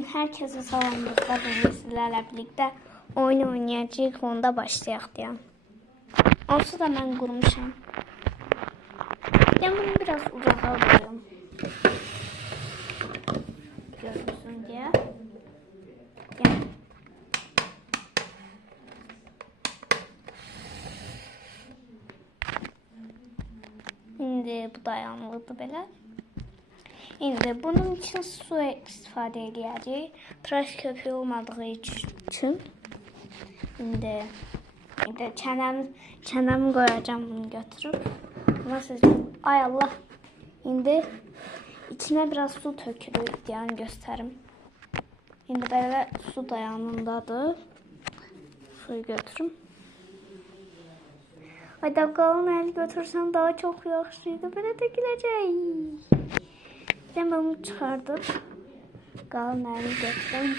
Herkese salamlıklar. Bugün sizlerle birlikte oyun oynayacağız. Onda başlayaq deyəm. Olsa da mən qurmuşam. Ben bunu biraz uzağa koyayım. Görürsün diye. Gel. Şimdi bu dayanıqlıdır belə. İndi bunun için su istifadə edəcəyik. Tıraş köpüğü olmadığı üçün. İndi İndi çənəm çənəmi qoyacağam bunu götürüb. Ama siz ay Allah. İndi içine biraz su tökürük yani göstərim. İndi belə su dayanındadır. Suyu götürüm. Ay da qalın əl götürsəm daha çox yaxşı idi. Belə töküləcək. Bunu çıxardım. Qalın əlini götürəm.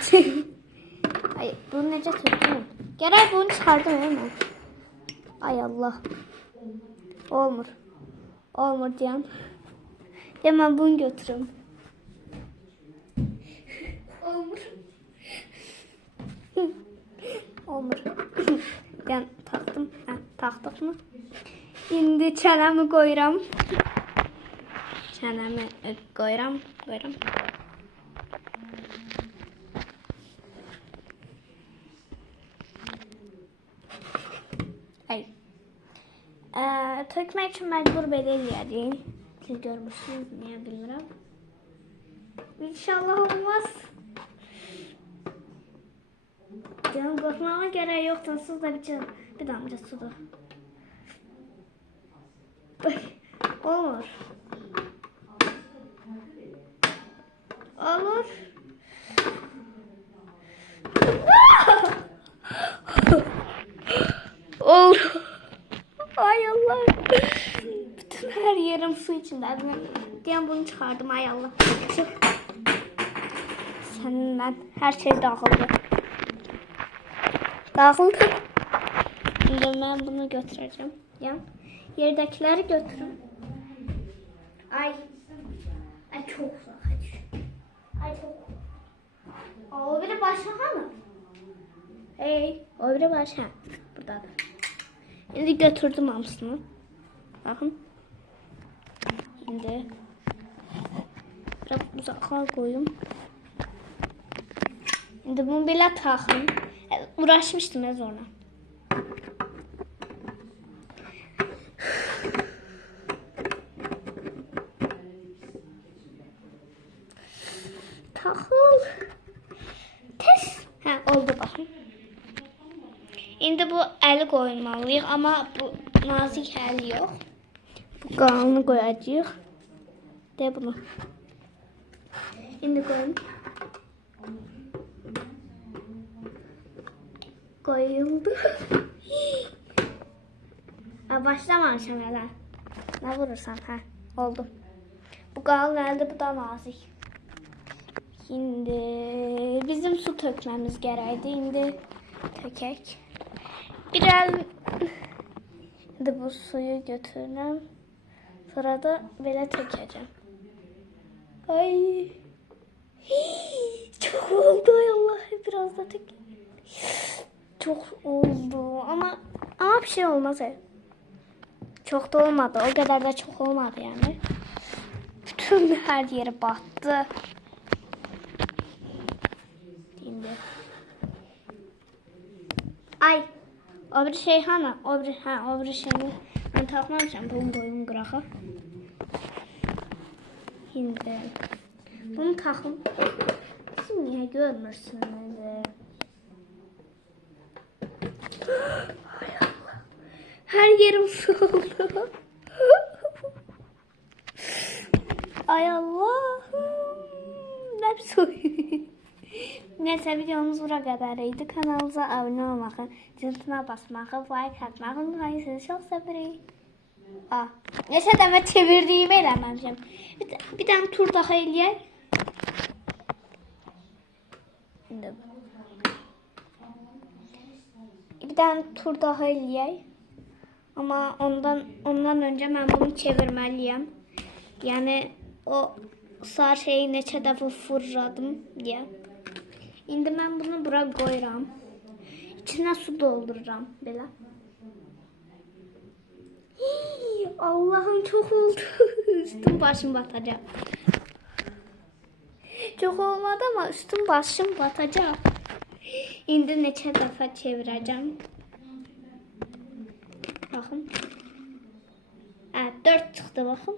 Ay bunu necə tökdüm? Gərək bunu çıxardım hemen. Ay Allah. Olmur. Olmur deyəm. Demə bunu götürüm. Olmur. Olmur. Ben taktım. Hə, taktık mı? İndi çənəmi qoyuram. Qoyuram, qoyuram. Ay. Ee, tökmək üçün məcbur belə eləyəcəyik. Siz görmüşsünüz, niyə bilmirəm. İnşallah olmaz. Canım qorxmağa gərək yoxdur. Su da bir, bir. Ay, olur. Olur. Olur. Ay Allah. Bütün her yerim su içinde. Ben bunu çıkardım ay Allah. Çık. Seninle her şey dağıldı. Dağıldı. Şimdi ben bunu götüreceğim. Ya. Yerdekileri götürün. Ay. Ay çok uzak. Hadi. Ay. Aa, o biri başka mı? Hey, o biri başka. Buradadır. Şimdi götürdüm hamısını. Bakın. Şimdi biraz uzağa koyayım. Şimdi bunu belə taxın. Uğraşmışdım ya sonra. Taxıl. Tez. Hə, oldu baxın. İndi bu əli qoymalıyıq, amma bu nazik əl yox. Bu qalını qoyacağıq. De bunu. İndi qoyun. Qoyuldu. Ha, başlamamışam hələ. Vurursan, hə? Oldu. Bu qalın əldir, bu da nazik. Şimdi bizim su tökmemiz gerekti. İndi tökək. Bir el Şimdi bu suyu götürürəm. Sonra da belə tökəcəm. Ay. Çok oldu Allah. Biraz da tök. Çok oldu ama ama bir şey olmaz ya. Çok da olmadı. O kadar da çok olmadı yani. Bütün her yeri battı. Şimdi. Ay. O bir şey hana. O bir, ha, o bir şeyini taxmamışam bunu qoyum qırağa. İndi bunu taxım. Siz niyə görmürsünüz? Hər yerim soğudu. Ay Allahım, nəb soyuyum. Nəsə videomuz bura qədər idi. Kanalımıza abunə olmağı, cintına basmağı, like atmağı unutmayın. Sizi çox sevirik. Aa, neyse deme çevirdiğimi eləməmişəm. Bir, bir tane tur daha eləyək. İndi. Bir tane tur daha eləyək. Ama ondan ondan önce ben bunu çevirmeliyim. Yani o sağ şeyi neçə dəfə fırladım diye. İndi mən bunu bura qoyuram. İçinə su doldururam belə. Allah'ım çok oldu. Üstüm başım batacak. Çok olmadı ama üstüm başım batacak. İndi neçə dəfə çevirəcəm. Baxın. Hə, 4 çıxdı baxın.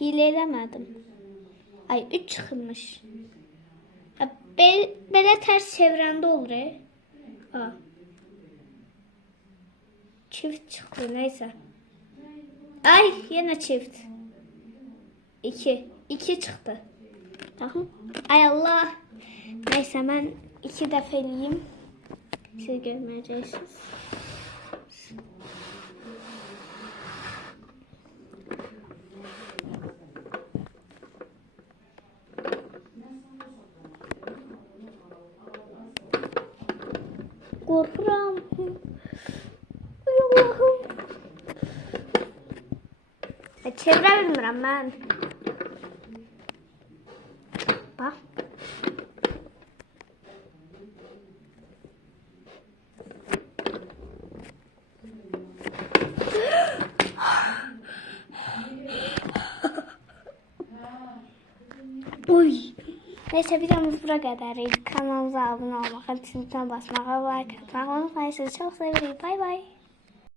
Hile eləmədim. Ay 3 çıxmış. Ha, be- belə tərs çevirəndə olur. Ha. Çift çıktı neyse. Ay yine çift. İki. İki çıktı. Tamam. Ay Allah. Neyse ben iki defa eləyim. Siz görmeyeceksiniz. Korkuram. Allah'ım. E, çevirə bilmirəm mən. Bax. Oy. Neyse videomuz bura kadar. Kanalımıza abone olmayı, çizgiden basmayı, like atmayı unutmayın. Sizi çok seviyorum. Bay bay.